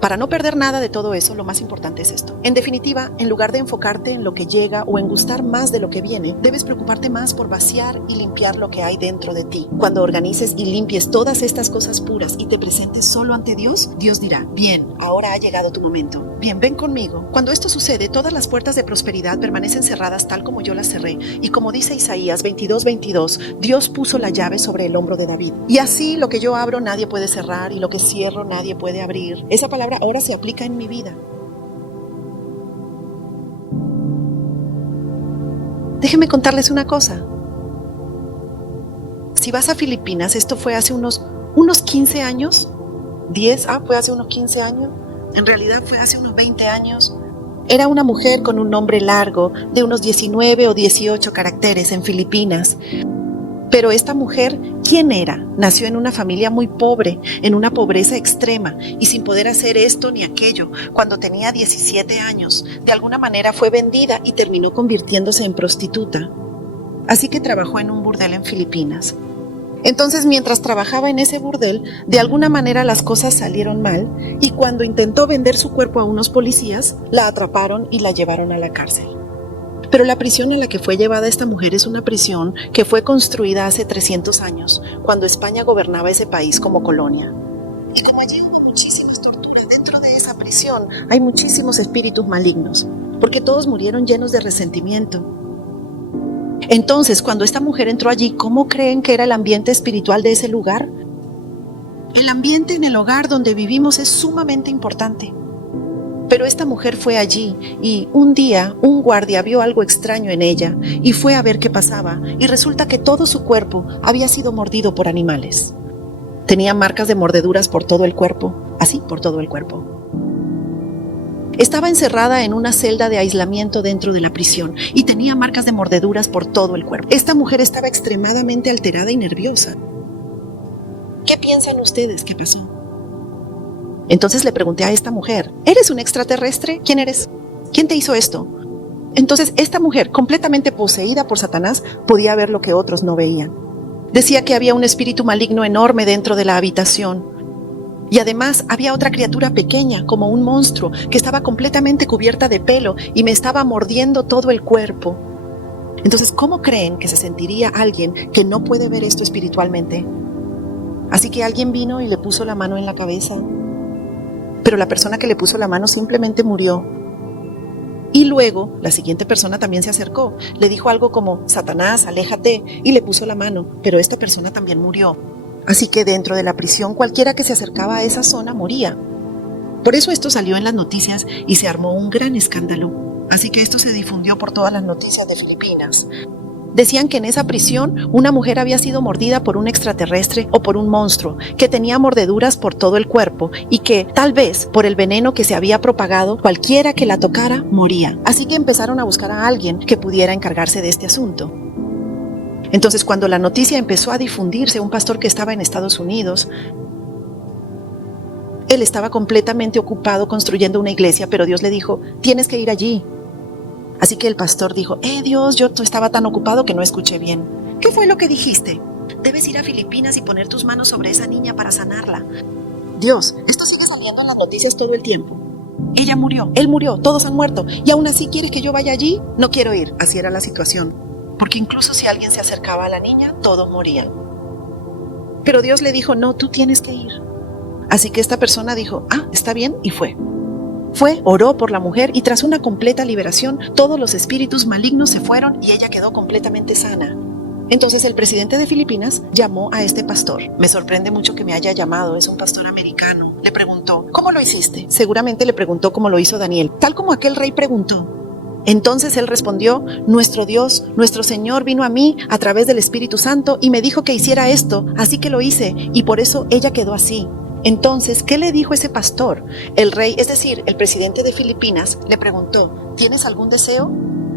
Para no perder nada de todo eso, lo más importante es esto. En definitiva, en lugar de enfocarte en lo que llega o en gustar más de lo que viene, debes preocuparte más por vaciar y limpiar lo que hay dentro de ti. Cuando organices y limpies todas estas cosas puras y te presentes solo ante Dios, Dios dirá, bien, ahora ha llegado tu momento. Bien, ven conmigo. Cuando esto sucede, todas las puertas de prosperidad permanecen cerradas tal como yo las cerré. Y como dice Isaías 22:22, Dios puso la llave sobre el hombro de David. Y así lo que yo abro nadie puede cerrar y lo que cierro nadie puede abrir. Esa palabra ahora se aplica en mi vida. Déjenme contarles una cosa. Si vas a Filipinas, esto fue hace unos 15 años, fue hace unos 15 años, en realidad fue hace unos 20 años. Era una mujer con un nombre largo, de unos 19 o 18 caracteres en Filipinas. Pero esta mujer, ¿quién era? Nació en una familia muy pobre, en una pobreza extrema y sin poder hacer esto ni aquello. Cuando tenía 17 años, de alguna manera fue vendida y terminó convirtiéndose en prostituta. Así que trabajó en un burdel en Filipinas. Entonces, mientras trabajaba en ese burdel, de alguna manera las cosas salieron mal y cuando intentó vender su cuerpo a unos policías, la atraparon y la llevaron a la cárcel. Pero la prisión en la que fue llevada esta mujer es una prisión que fue construida hace 300 años, cuando España gobernaba ese país como colonia. Allí hubo muchísimas torturas. Dentro de esa prisión hay muchísimos espíritus malignos, porque todos murieron llenos de resentimiento. Entonces, cuando esta mujer entró allí, ¿cómo creen que era el ambiente espiritual de ese lugar? El ambiente en el hogar donde vivimos es sumamente importante. Pero esta mujer fue allí y un día un guardia vio algo extraño en ella y fue a ver qué pasaba y resulta que todo su cuerpo había sido mordido por animales. Tenía marcas de mordeduras por todo el cuerpo, así por todo el cuerpo. Estaba encerrada en una celda de aislamiento dentro de la prisión y tenía marcas de mordeduras por todo el cuerpo. Esta mujer estaba extremadamente alterada y nerviosa. ¿Qué piensan ustedes que pasó? Entonces le pregunté a esta mujer, ¿eres un extraterrestre? ¿Quién eres? ¿Quién te hizo esto? Entonces esta mujer, completamente poseída por Satanás, podía ver lo que otros no veían. Decía que había un espíritu maligno enorme dentro de la habitación. Y además había otra criatura pequeña, como un monstruo, que estaba completamente cubierta de pelo y me estaba mordiendo todo el cuerpo. Entonces, ¿cómo creen que se sentiría alguien que no puede ver esto espiritualmente? Así que alguien vino y le puso la mano en la cabeza. Pero la persona que le puso la mano simplemente murió. Y luego la siguiente persona también se acercó. Le dijo algo como, Satanás, aléjate, y le puso la mano, pero esta persona también murió. Así que dentro de la prisión cualquiera que se acercaba a esa zona moría. Por eso esto salió en las noticias y se armó un gran escándalo. Así que esto se difundió por todas las noticias de Filipinas. Decían que en esa prisión una mujer había sido mordida por un extraterrestre o por un monstruo, que tenía mordeduras por todo el cuerpo y que, tal vez, por el veneno que se había propagado, cualquiera que la tocara moría. Así que empezaron a buscar a alguien que pudiera encargarse de este asunto. Entonces, cuando la noticia empezó a difundirse, un pastor que estaba en Estados Unidos, él estaba completamente ocupado construyendo una iglesia, pero Dios le dijo, tienes que ir allí. Así que el pastor dijo, Dios, yo estaba tan ocupado que no escuché bien. ¿Qué fue lo que dijiste? Debes ir a Filipinas y poner tus manos sobre esa niña para sanarla. Dios, esto sigue saliendo en las noticias todo el tiempo. Ella murió, él murió, todos han muerto. ¿Y aún así quieres que yo vaya allí? No quiero ir. Así era la situación. Porque incluso si alguien se acercaba a la niña, todos morían. Pero Dios le dijo, no, tú tienes que ir. Así que esta persona dijo, está bien, y fue. Fue, oró por la mujer y tras una completa liberación, todos los espíritus malignos se fueron y ella quedó completamente sana. Entonces el presidente de Filipinas llamó a este pastor. Me sorprende mucho que me haya llamado, es un pastor americano. Le preguntó, ¿cómo lo hiciste? Seguramente le preguntó cómo lo hizo Daniel, tal como aquel rey preguntó. Entonces él respondió, nuestro Dios, nuestro Señor vino a mí a través del Espíritu Santo y me dijo que hiciera esto, así que lo hice y por eso ella quedó así. Entonces, ¿qué le dijo ese pastor? El rey, es decir, el presidente de Filipinas, le preguntó, ¿tienes algún deseo?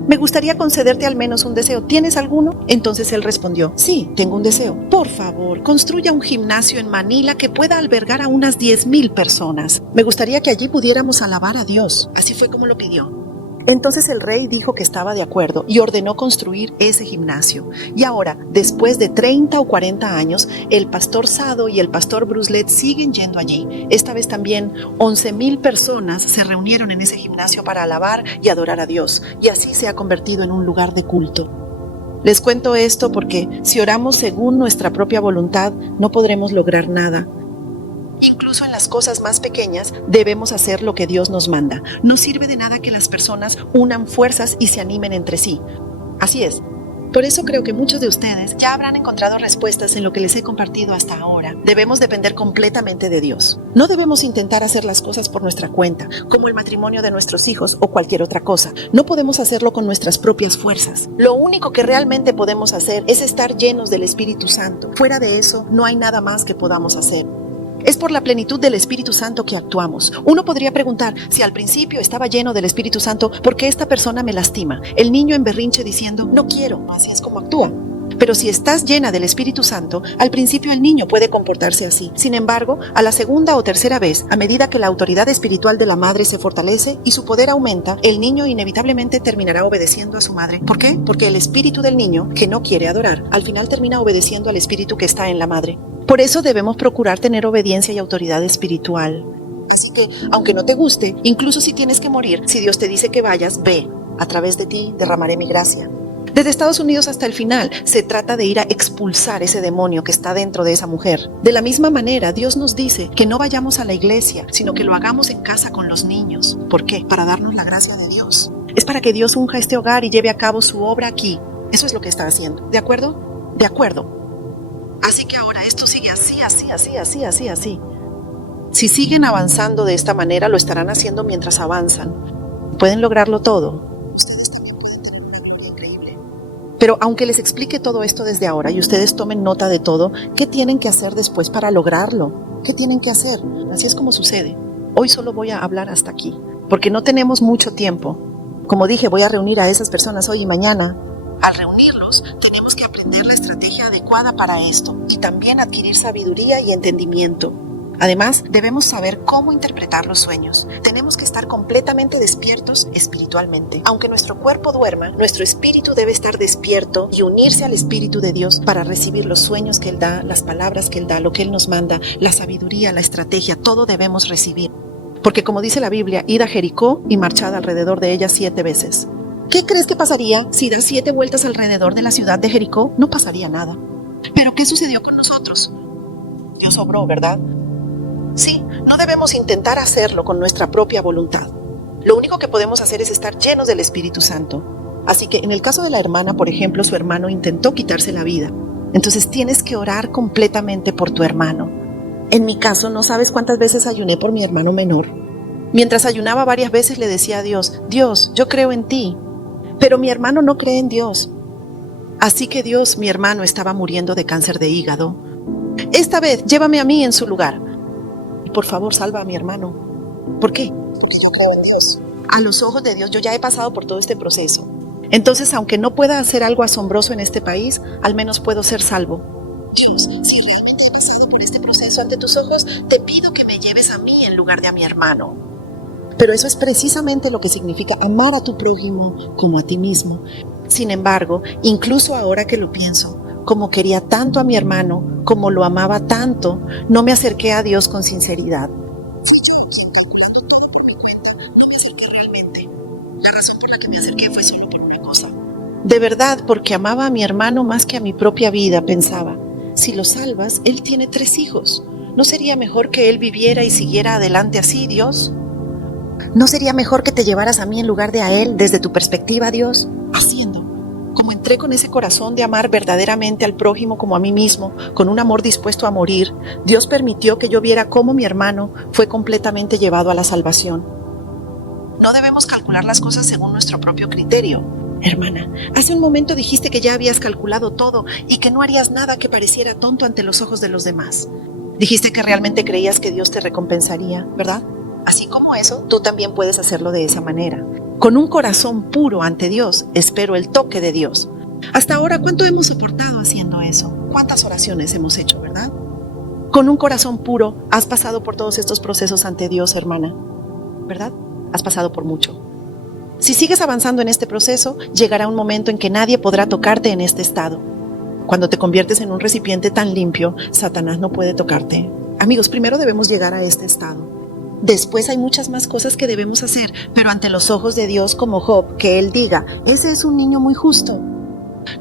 Me gustaría concederte al menos un deseo. ¿Tienes alguno? Entonces él respondió, sí, tengo un deseo. Por favor, construya un gimnasio en Manila que pueda albergar a unas 10,000 personas. Me gustaría que allí pudiéramos alabar a Dios. Así fue como lo pidió. Entonces el rey dijo que estaba de acuerdo y ordenó construir ese gimnasio. Y ahora, después de 30 o 40 años, el pastor Sado y el pastor Bruslet siguen yendo allí. Esta vez también 11,000 personas se reunieron en ese gimnasio para alabar y adorar a Dios. Y así se ha convertido en un lugar de culto. Les cuento esto porque si oramos según nuestra propia voluntad, no podremos lograr nada. Incluso en las cosas más pequeñas debemos hacer lo que Dios nos manda. No sirve de nada que las personas unan fuerzas y se animen entre sí. Así es. Por eso creo que muchos de ustedes ya habrán encontrado respuestas en lo que les he compartido hasta ahora. Debemos depender completamente de Dios. No debemos intentar hacer las cosas por nuestra cuenta, como el matrimonio de nuestros hijos o cualquier otra cosa. No podemos hacerlo con nuestras propias fuerzas. Lo único que realmente podemos hacer es estar llenos del Espíritu Santo. Fuera de eso, no hay nada más que podamos hacer. Es por la plenitud del Espíritu Santo que actuamos. Uno podría preguntar, si al principio estaba lleno del Espíritu Santo, ¿por qué esta persona me lastima? El niño en berrinche diciendo, no quiero, así es como actúa. Pero si estás llena del Espíritu Santo, al principio el niño puede comportarse así. Sin embargo, a la segunda o tercera vez, a medida que la autoridad espiritual de la madre se fortalece y su poder aumenta, el niño inevitablemente terminará obedeciendo a su madre. ¿Por qué? Porque el espíritu del niño, que no quiere adorar, al final termina obedeciendo al espíritu que está en la madre. Por eso debemos procurar tener obediencia y autoridad espiritual. Así que, aunque no te guste, incluso si tienes que morir, si Dios te dice que vayas, ve. A través de ti derramaré mi gracia. Desde Estados Unidos hasta el final, se trata de ir a expulsar ese demonio que está dentro de esa mujer. De la misma manera, Dios nos dice que no vayamos a la iglesia, sino que lo hagamos en casa con los niños. ¿Por qué? Para darnos la gracia de Dios. Es para que Dios unja este hogar y lleve a cabo su obra aquí. Eso es lo que está haciendo. ¿De acuerdo? De acuerdo. Así que ahora esto sigue así. Si siguen avanzando de esta manera, lo estarán haciendo mientras avanzan. Pueden lograrlo todo. Increíble. Pero aunque les explique todo esto desde ahora y ustedes tomen nota de todo, ¿qué tienen que hacer después para lograrlo? ¿Qué tienen que hacer? Así es como sucede. Hoy solo voy a hablar hasta aquí, porque no tenemos mucho tiempo. Como dije, voy a reunir a esas personas hoy y mañana. Al reunirlos, tenemos que aprender la estrategia adecuada para esto y también adquirir sabiduría y entendimiento. Además, debemos saber cómo interpretar los sueños. Tenemos que estar completamente despiertos espiritualmente. Aunque nuestro cuerpo duerma, nuestro espíritu debe estar despierto y unirse al Espíritu de Dios para recibir los sueños que Él da, las palabras que Él da, lo que Él nos manda, la sabiduría, la estrategia, todo debemos recibir. Porque como dice la Biblia, id a Jericó y marchad alrededor de ella 7 veces. ¿Qué crees que pasaría si das 7 vueltas alrededor de la ciudad de Jericó? No pasaría nada. ¿Pero qué sucedió con nosotros? Dios obró, ¿verdad? Sí, no debemos intentar hacerlo con nuestra propia voluntad. Lo único que podemos hacer es estar llenos del Espíritu Santo. Así que en el caso de la hermana, por ejemplo, su hermano intentó quitarse la vida. Entonces tienes que orar completamente por tu hermano. En mi caso, no sabes cuántas veces ayuné por mi hermano menor. Mientras ayunaba varias veces le decía a Dios, Dios, yo creo en ti. Pero mi hermano no cree en Dios. Así que Dios, mi hermano estaba muriendo de cáncer de hígado. Esta vez, llévame a mí en su lugar. Y por favor, salva a mi hermano. ¿Por qué? No creo en Dios. A los ojos de Dios, yo ya he pasado por todo este proceso. Entonces, aunque no pueda hacer algo asombroso en este país, al menos puedo ser salvo. Dios, si realmente he pasado por este proceso ante tus ojos, te pido que me lleves a mí en lugar de a mi hermano. Pero eso es precisamente lo que significa amar a tu prójimo como a ti mismo. Sin embargo, incluso ahora que lo pienso, como quería tanto a mi hermano, como lo amaba tanto, no me acerqué a Dios con sinceridad. Calculando todo por mi cuenta, no me acerqué realmente. La razón por la que me acerqué fue solo por una cosa. De verdad, porque amaba a mi hermano más que a mi propia vida, pensaba. Si lo salvas, él tiene 3 hijos. ¿No sería mejor que él viviera y siguiera adelante así, Dios? ¿No sería mejor que te llevaras a mí en lugar de a él desde tu perspectiva, Dios? Haciendo. Como entré con ese corazón de amar verdaderamente al prójimo como a mí mismo, con un amor dispuesto a morir, Dios permitió que yo viera cómo mi hermano fue completamente llevado a la salvación. No debemos calcular las cosas según nuestro propio criterio. Hermana, hace un momento dijiste que ya habías calculado todo y que no harías nada que pareciera tonto ante los ojos de los demás. Dijiste que realmente creías que Dios te recompensaría, ¿verdad? Así como eso, tú también puedes hacerlo de esa manera. Con un corazón puro ante Dios, espero el toque de Dios. Hasta ahora, ¿cuánto hemos soportado haciendo eso? ¿Cuántas oraciones hemos hecho, verdad? Con un corazón puro, has pasado por todos estos procesos ante Dios, hermana, ¿verdad? Has pasado por mucho. Si sigues avanzando en este proceso, llegará un momento en que nadie podrá tocarte en este estado. Cuando te conviertes en un recipiente tan limpio, Satanás no puede tocarte. Amigos, primero debemos llegar a este estado. Después hay muchas más cosas que debemos hacer, pero ante los ojos de Dios, como Job, que Él diga, ese es un niño muy justo.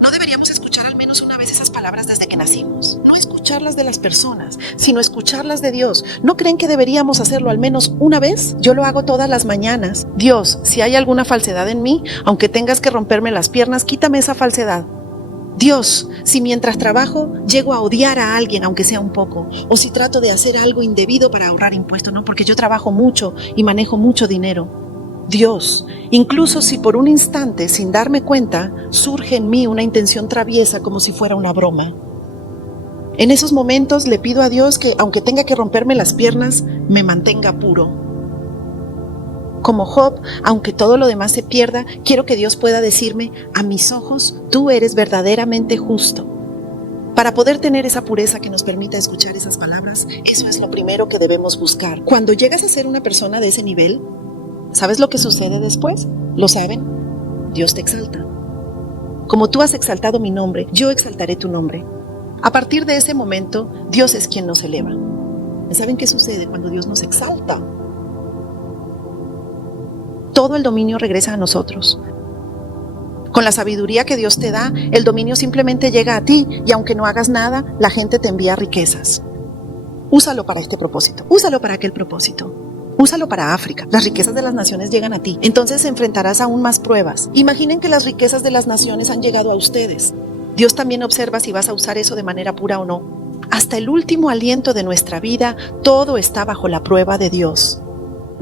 No deberíamos escuchar al menos una vez esas palabras desde que nacimos. No escucharlas de las personas, sino escucharlas de Dios. ¿No creen que deberíamos hacerlo al menos una vez? Yo lo hago todas las mañanas. Dios, si hay alguna falsedad en mí, aunque tengas que romperme las piernas, quítame esa falsedad. Dios, si mientras trabajo llego a odiar a alguien, aunque sea un poco, o si trato de hacer algo indebido para ahorrar impuestos, no, porque yo trabajo mucho y manejo mucho dinero. Dios, incluso si por un instante, sin darme cuenta, surge en mí una intención traviesa como si fuera una broma. En esos momentos le pido a Dios que, aunque tenga que romperme las piernas, me mantenga puro. Como Job, aunque todo lo demás se pierda, quiero que Dios pueda decirme, a mis ojos, tú eres verdaderamente justo. Para poder tener esa pureza que nos permita escuchar esas palabras, eso es lo primero que debemos buscar. Cuando llegas a ser una persona de ese nivel, ¿sabes lo que sucede después? ¿Lo saben? Dios te exalta. Como tú has exaltado mi nombre, yo exaltaré tu nombre. A partir de ese momento, Dios es quien nos eleva. ¿Saben qué sucede cuando Dios nos exalta? Todo el dominio regresa a nosotros. Con la sabiduría que Dios te da, el dominio simplemente llega a ti y aunque no hagas nada, la gente te envía riquezas. Úsalo para este propósito, úsalo para aquel propósito. Úsalo para África. Las riquezas de las naciones llegan a ti. Entonces enfrentarás aún más pruebas. Imaginen que las riquezas de las naciones han llegado a ustedes. Dios también observa si vas a usar eso de manera pura o no. Hasta el último aliento de nuestra vida, todo está bajo la prueba de Dios.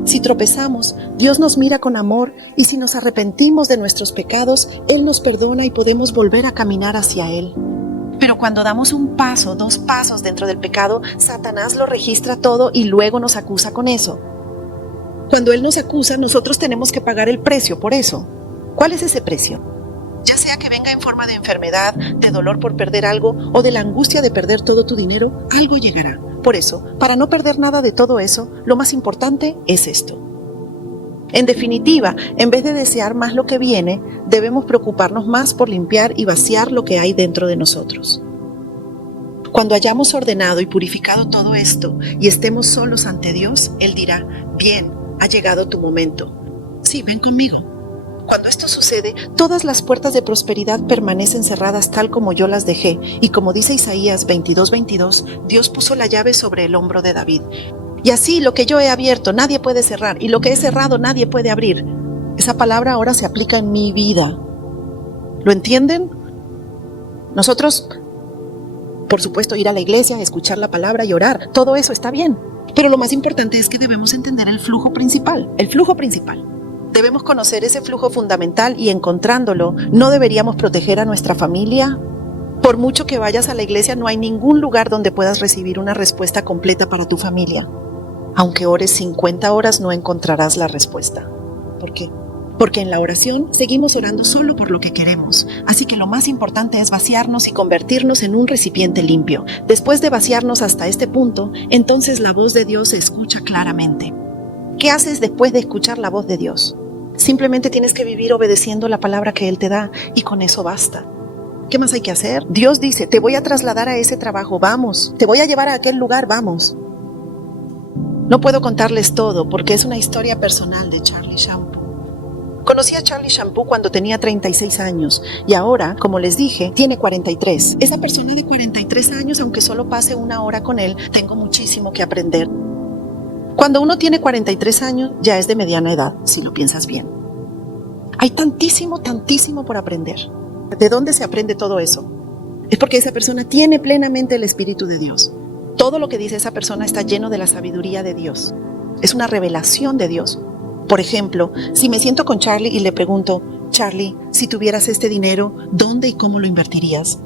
Si tropezamos, Dios nos mira con amor y si nos arrepentimos de nuestros pecados, Él nos perdona y podemos volver a caminar hacia Él. Pero cuando damos un paso, 2 pasos dentro del pecado, Satanás lo registra todo y luego nos acusa con eso. Cuando Él nos acusa, nosotros tenemos que pagar el precio por eso. ¿Cuál es ese precio? Ya sea que venga en forma de enfermedad, de dolor por perder algo o de la angustia de perder todo tu dinero, algo llegará. Por eso, para no perder nada de todo eso, lo más importante es esto. En definitiva, en vez de desear más lo que viene, debemos preocuparnos más por limpiar y vaciar lo que hay dentro de nosotros. Cuando hayamos ordenado y purificado todo esto y estemos solos ante Dios, Él dirá, bien, ha llegado tu momento. Sí, ven conmigo. Cuando esto sucede, todas las puertas de prosperidad permanecen cerradas tal como yo las dejé, y como dice Isaías 22:22, Dios puso la llave sobre el hombro de David. Y así lo que yo he abierto nadie puede cerrar, y lo que he cerrado nadie puede abrir. Esa palabra ahora se aplica en mi vida. ¿Lo entienden? Nosotros, por supuesto, ir a la iglesia, escuchar la palabra y orar, todo eso está bien. Pero lo más importante es que debemos entender el flujo principal. Debemos conocer ese flujo fundamental y encontrándolo, ¿no deberíamos proteger a nuestra familia? Por mucho que vayas a la iglesia, no hay ningún lugar donde puedas recibir una respuesta completa para tu familia. Aunque ores 50 horas, no encontrarás la respuesta. ¿Por qué? Porque en la oración seguimos orando solo por lo que queremos. Así que lo más importante es vaciarnos y convertirnos en un recipiente limpio. Después de vaciarnos hasta este punto, entonces la voz de Dios se escucha claramente. ¿Qué haces después de escuchar la voz de Dios? Simplemente tienes que vivir obedeciendo la palabra que Él te da y con eso basta. ¿Qué más hay que hacer? Dios dice, te voy a trasladar a ese trabajo, vamos. Te voy a llevar a aquel lugar, vamos. No puedo contarles todo porque es una historia personal de Charlie Shampoo. Conocí a Charlie Shampoo cuando tenía 36 años y ahora, como les dije, tiene 43. Esa persona de 43 años, aunque solo pase 1 hora con él, tengo muchísimo que aprender. Cuando uno tiene 43 años, ya es de mediana edad, si lo piensas bien. Hay tantísimo por aprender. ¿De dónde se aprende todo eso? Es porque esa persona tiene plenamente el Espíritu de Dios. Todo lo que dice esa persona está lleno de la sabiduría de Dios. Es una revelación de Dios. Por ejemplo, si me siento con Charlie y le pregunto, Charlie, si tuvieras este dinero, ¿dónde y cómo lo invertirías?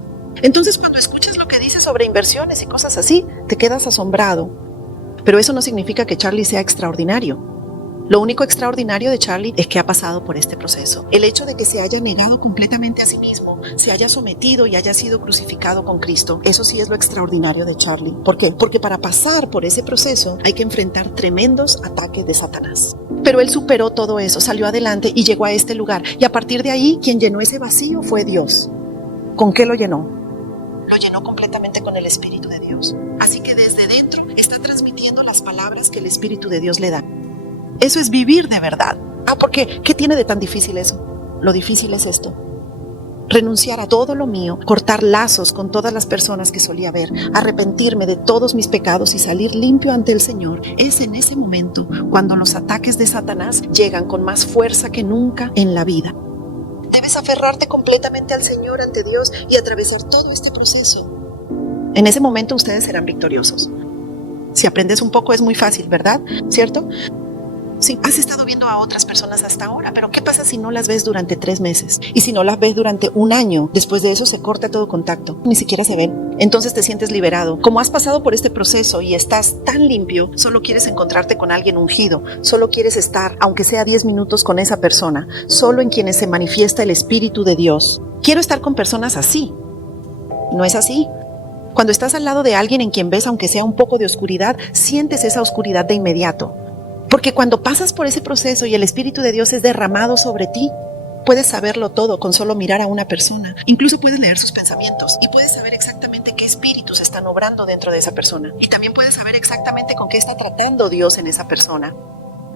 Entonces, cuando escuchas lo que dice sobre inversiones y cosas así, te quedas asombrado. Pero eso no significa que Charlie sea extraordinario. Lo único extraordinario de Charlie es que ha pasado por este proceso. El hecho de que se haya negado completamente a sí mismo, se haya sometido y haya sido crucificado con Cristo, eso sí es lo extraordinario de Charlie. ¿Por qué? Porque para pasar por ese proceso hay que enfrentar tremendos ataques de Satanás. Pero él superó todo eso, salió adelante y llegó a este lugar. Y a partir de ahí, quien llenó ese vacío fue Dios. ¿Con qué lo llenó? Lo llenó completamente con el Espíritu de Dios. Así que desde dentro está transmitiendo las palabras que el Espíritu de Dios le da. Eso es vivir de verdad. ¿Por qué? ¿Qué tiene de tan difícil eso? Lo difícil es esto. Renunciar a todo lo mío, cortar lazos con todas las personas que solía ver, arrepentirme de todos mis pecados y salir limpio ante el Señor. Es en ese momento cuando los ataques de Satanás llegan con más fuerza que nunca en la vida. Debes aferrarte completamente al Señor ante Dios y atravesar todo este proceso. En ese momento ustedes serán victoriosos. Si aprendes un poco es muy fácil, ¿verdad? ¿Cierto? Sí, has estado viendo a otras personas hasta ahora, pero ¿qué pasa si no las ves durante 3 meses? Y si no las ves durante 1 año, después de eso se corta todo contacto, ni siquiera se ven. Entonces te sientes liberado. Como has pasado por este proceso y estás tan limpio, solo quieres encontrarte con alguien ungido, solo quieres estar, aunque sea 10 minutos con esa persona, solo en quienes se manifiesta el Espíritu de Dios. Quiero estar con personas así. No es así. Cuando estás al lado de alguien en quien ves, aunque sea un poco de oscuridad, sientes esa oscuridad de inmediato. Porque cuando pasas por ese proceso y el Espíritu de Dios es derramado sobre ti, puedes saberlo todo con solo mirar a una persona. Incluso puedes leer sus pensamientos y puedes saber exactamente qué espíritus están obrando dentro de esa persona. Y también puedes saber exactamente con qué está tratando Dios en esa persona.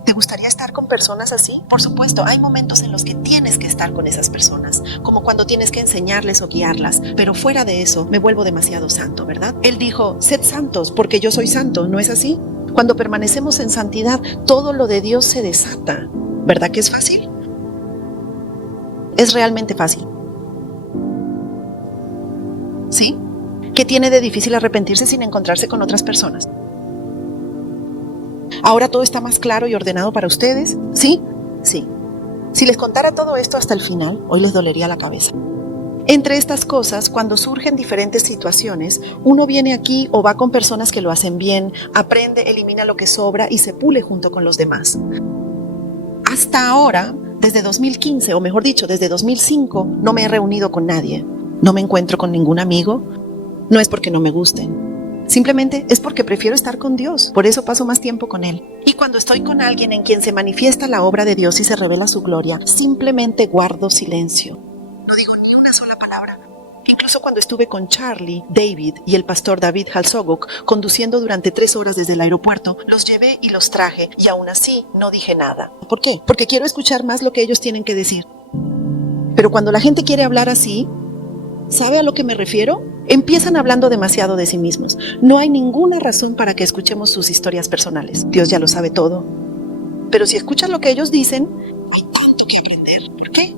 ¿Te gustaría estar con personas así? Por supuesto, hay momentos en los que tienes que estar con esas personas, como cuando tienes que enseñarles o guiarlas, pero fuera de eso me vuelvo demasiado santo, ¿verdad? Él dijo, sed santos porque yo soy santo, ¿no es así? Cuando permanecemos en santidad, todo lo de Dios se desata. ¿Verdad que es fácil? Es realmente fácil. ¿Sí? ¿Qué tiene de difícil arrepentirse sin encontrarse con otras personas? ¿Ahora todo está más claro y ordenado para ustedes? ¿Sí? Sí. Si les contara todo esto hasta el final, hoy les dolería la cabeza. Entre estas cosas, cuando surgen diferentes situaciones, uno viene aquí o va con personas que lo hacen bien, aprende, elimina lo que sobra y se pule junto con los demás. Hasta ahora, desde 2015, o mejor dicho, desde 2005, no me he reunido con nadie. No me encuentro con ningún amigo. No es porque no me gusten. Simplemente es porque prefiero estar con Dios. Por eso paso más tiempo con Él. Y cuando estoy con alguien en quien se manifiesta la obra de Dios y se revela su gloria, simplemente guardo silencio. No digo ni una sola palabra. Incluso cuando estuve con Charlie, David y el pastor David Halsogok conduciendo durante 3 horas desde el aeropuerto, los llevé y los traje y aún así no dije nada. ¿Por qué? Porque quiero escuchar más lo que ellos tienen que decir. Pero cuando la gente quiere hablar así, ¿sabe a lo que me refiero? Empiezan hablando demasiado de sí mismos. No hay ninguna razón para que escuchemos sus historias personales. Dios ya lo sabe todo. Pero si escuchas lo que ellos dicen, hay tanto que aprender. ¿Por qué?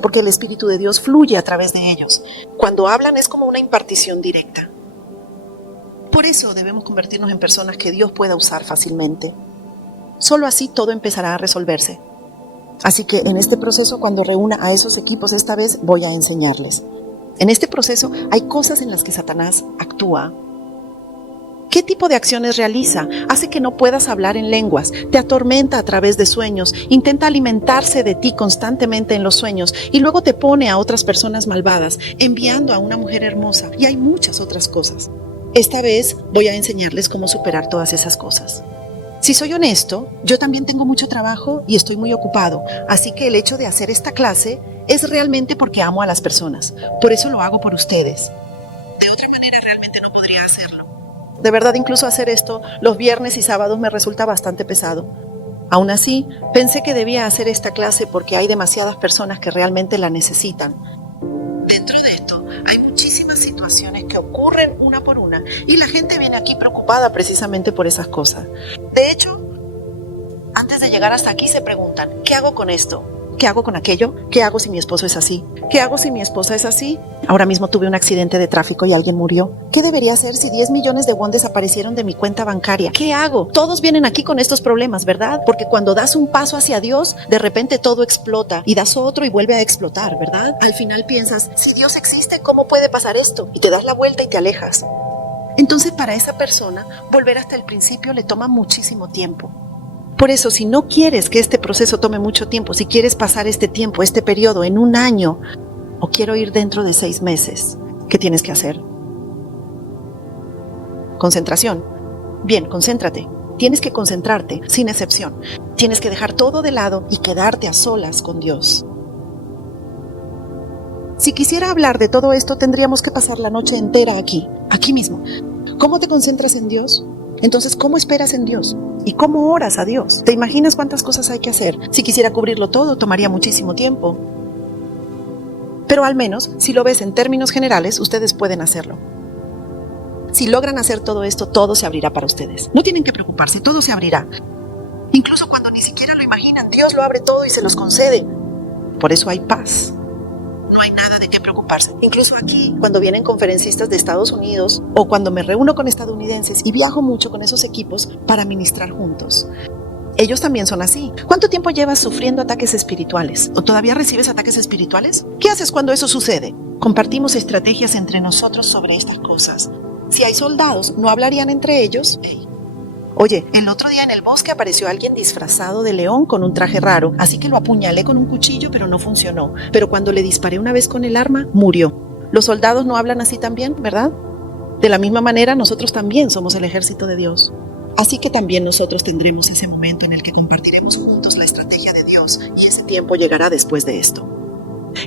Porque el Espíritu de Dios fluye a través de ellos. Cuando hablan es como una impartición directa. Por eso debemos convertirnos en personas que Dios pueda usar fácilmente. Solo así todo empezará a resolverse. Así que en este proceso, cuando reúna a esos equipos esta vez, voy a enseñarles. En este proceso hay cosas en las que Satanás actúa. ¿Qué tipo de acciones realiza? Hace que no puedas hablar en lenguas, te atormenta a través de sueños, intenta alimentarse de ti constantemente en los sueños y luego te pone a otras personas malvadas, enviando a una mujer hermosa, y hay muchas otras cosas. Esta vez voy a enseñarles cómo superar todas esas cosas. Si soy honesto, yo también tengo mucho trabajo y estoy muy ocupado, así que el hecho de hacer esta clase es realmente porque amo a las personas. Por eso lo hago por ustedes. De otra manera realmente no podría hacerlo. De verdad, incluso hacer esto los viernes y sábados me resulta bastante pesado. Aún así, pensé que debía hacer esta clase porque hay demasiadas personas que realmente la necesitan. Dentro de esto, hay muchísimas situaciones que ocurren una por una y la gente viene aquí preocupada precisamente por esas cosas. De hecho, antes de llegar hasta aquí se preguntan, ¿qué hago con esto? ¿Qué hago con aquello? ¿Qué hago si mi esposo es así? ¿Qué hago si mi esposa es así? Ahora mismo tuve un accidente de tráfico y alguien murió. ¿Qué debería hacer si 10 millones de won desaparecieron de mi cuenta bancaria? ¿Qué hago? Todos vienen aquí con estos problemas, ¿verdad? Porque cuando das un paso hacia Dios, de repente todo explota y das otro y vuelve a explotar, ¿verdad? Al final piensas, si Dios existe, ¿cómo puede pasar esto? Y te das la vuelta y te alejas. Entonces para esa persona, volver hasta el principio le toma muchísimo tiempo. Por eso, si no quieres que este proceso tome mucho tiempo, si quieres pasar este tiempo, este periodo en un año, o quiero ir dentro de 6 meses, ¿qué tienes que hacer? Concentración. Bien, concéntrate. Tienes que concentrarte, sin excepción. Tienes que dejar todo de lado y quedarte a solas con Dios. Si quisiera hablar de todo esto, tendríamos que pasar la noche entera aquí mismo. ¿Cómo te concentras en Dios? Entonces, ¿cómo esperas en Dios? ¿Y cómo oras a Dios? ¿Te imaginas cuántas cosas hay que hacer? Si quisiera cubrirlo todo, tomaría muchísimo tiempo. Pero al menos, si lo ves en términos generales, ustedes pueden hacerlo. Si logran hacer todo esto, todo se abrirá para ustedes. No tienen que preocuparse, todo se abrirá. Incluso cuando ni siquiera lo imaginan, Dios lo abre todo y se los concede. Por eso hay paz. No hay nada de qué preocuparse. Incluso aquí, cuando vienen conferencistas de Estados Unidos o cuando me reúno con estadounidenses y viajo mucho con esos equipos para ministrar juntos. Ellos también son así. ¿Cuánto tiempo llevas sufriendo ataques espirituales? ¿O todavía recibes ataques espirituales? ¿Qué haces cuando eso sucede? Compartimos estrategias entre nosotros sobre estas cosas. Si hay soldados, ¿no hablarían entre ellos? Oye, el otro día en el bosque apareció alguien disfrazado de león con un traje raro, así que lo apuñalé con un cuchillo, pero no funcionó. Pero cuando le disparé una vez con el arma, murió. Los soldados no hablan así también, ¿verdad? De la misma manera, nosotros también somos el ejército de Dios. Así que también nosotros tendremos ese momento en el que compartiremos juntos la estrategia de Dios, y ese tiempo llegará después de esto.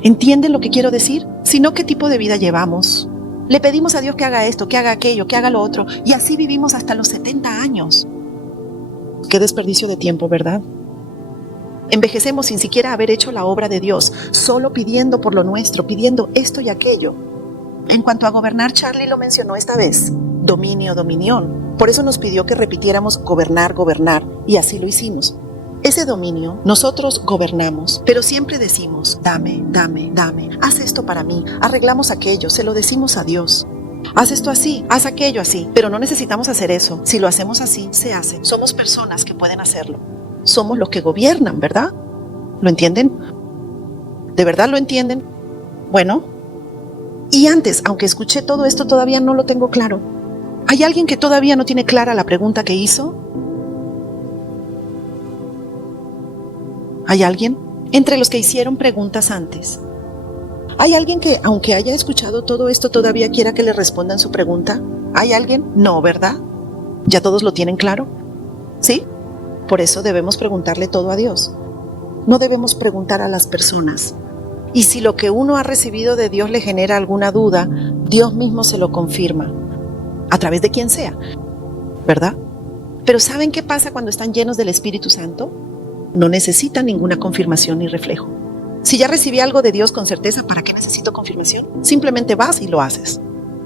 ¿Entienden lo que quiero decir? Si no, ¿qué tipo de vida llevamos? Le pedimos a Dios que haga esto, que haga aquello, que haga lo otro, y así vivimos hasta los 70 años. Qué desperdicio de tiempo, ¿verdad? Envejecemos sin siquiera haber hecho la obra de Dios, solo pidiendo por lo nuestro, pidiendo esto y aquello. En cuanto a gobernar, Charlie lo mencionó esta vez. Dominio, dominión. Por eso nos pidió que repitiéramos gobernar, gobernar, y así lo hicimos. Ese dominio, nosotros gobernamos, pero siempre decimos, dame, dame, dame, haz esto para mí, arreglamos aquello, se lo decimos a Dios. Haz esto así, haz aquello así, pero no necesitamos hacer eso. Si lo hacemos así, se hace. Somos personas que pueden hacerlo. Somos los que gobiernan, ¿verdad? ¿Lo entienden? ¿De verdad lo entienden? Bueno, y antes, aunque escuché todo esto, todavía no lo tengo claro. ¿Hay alguien que todavía no tiene clara la pregunta que hizo? ¿Hay alguien? Entre los que hicieron preguntas antes. ¿Hay alguien que, aunque haya escuchado todo esto, todavía quiera que le respondan su pregunta? ¿Hay alguien? No, ¿verdad? ¿Ya todos lo tienen claro? ¿Sí? Por eso debemos preguntarle todo a Dios. No debemos preguntar a las personas. Y si lo que uno ha recibido de Dios le genera alguna duda, Dios mismo se lo confirma. A través de quien sea, ¿verdad? Pero ¿saben qué pasa cuando están llenos del Espíritu Santo? No necesitan ninguna confirmación ni reflejo. Si ya recibí algo de Dios con certeza, ¿para qué necesito confirmación? Simplemente vas y lo haces.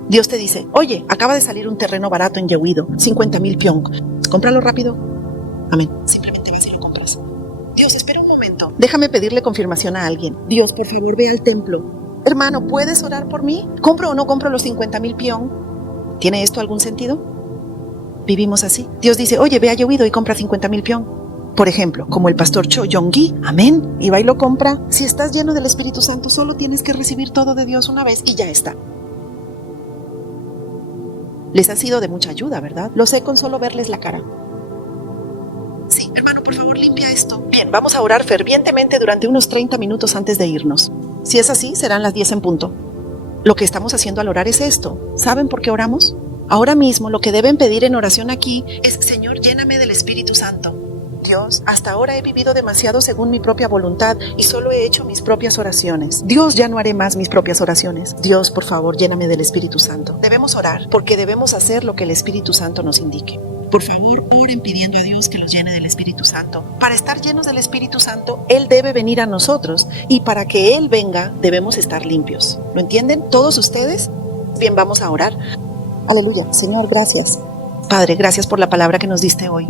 Dios te dice, oye, acaba de salir un terreno barato en Yehuido, 50,000 piong. Cómpralo rápido. Amén. Simplemente vas y lo compras. Dios, espera un momento. Déjame pedirle confirmación a alguien. Dios, por favor, ve al templo. Hermano, ¿puedes orar por mí? ¿Compro o no compro los 50,000 piong? ¿Tiene esto algún sentido? Vivimos así. Dios dice, oye, ve a Yehuido y compra 50,000 piong. Por ejemplo, como el pastor Cho Yong-gi, amén, y va y lo compra. Si estás lleno del Espíritu Santo, solo tienes que recibir todo de Dios una vez y ya está. Les ha sido de mucha ayuda, ¿verdad? Lo sé con solo verles la cara. Sí, hermano, por favor, limpia esto. Bien, vamos a orar fervientemente durante unos 30 minutos antes de irnos. Si es así, serán las 10 en punto. Lo que estamos haciendo al orar es esto. ¿Saben por qué oramos? Ahora mismo lo que deben pedir en oración aquí es, Señor, lléname del Espíritu Santo. Dios, hasta ahora he vivido demasiado según mi propia voluntad y solo he hecho mis propias oraciones. Dios, ya no haré más mis propias oraciones. Dios, por favor, lléname del Espíritu Santo. Debemos orar porque debemos hacer lo que el Espíritu Santo nos indique. Por favor, oren pidiendo a Dios que los llene del Espíritu Santo. Para estar llenos del Espíritu Santo, Él debe venir a nosotros y para que Él venga, debemos estar limpios. ¿Lo entienden todos ustedes? Bien, vamos a orar. Aleluya. Señor, gracias. Padre, gracias por la palabra que nos diste hoy.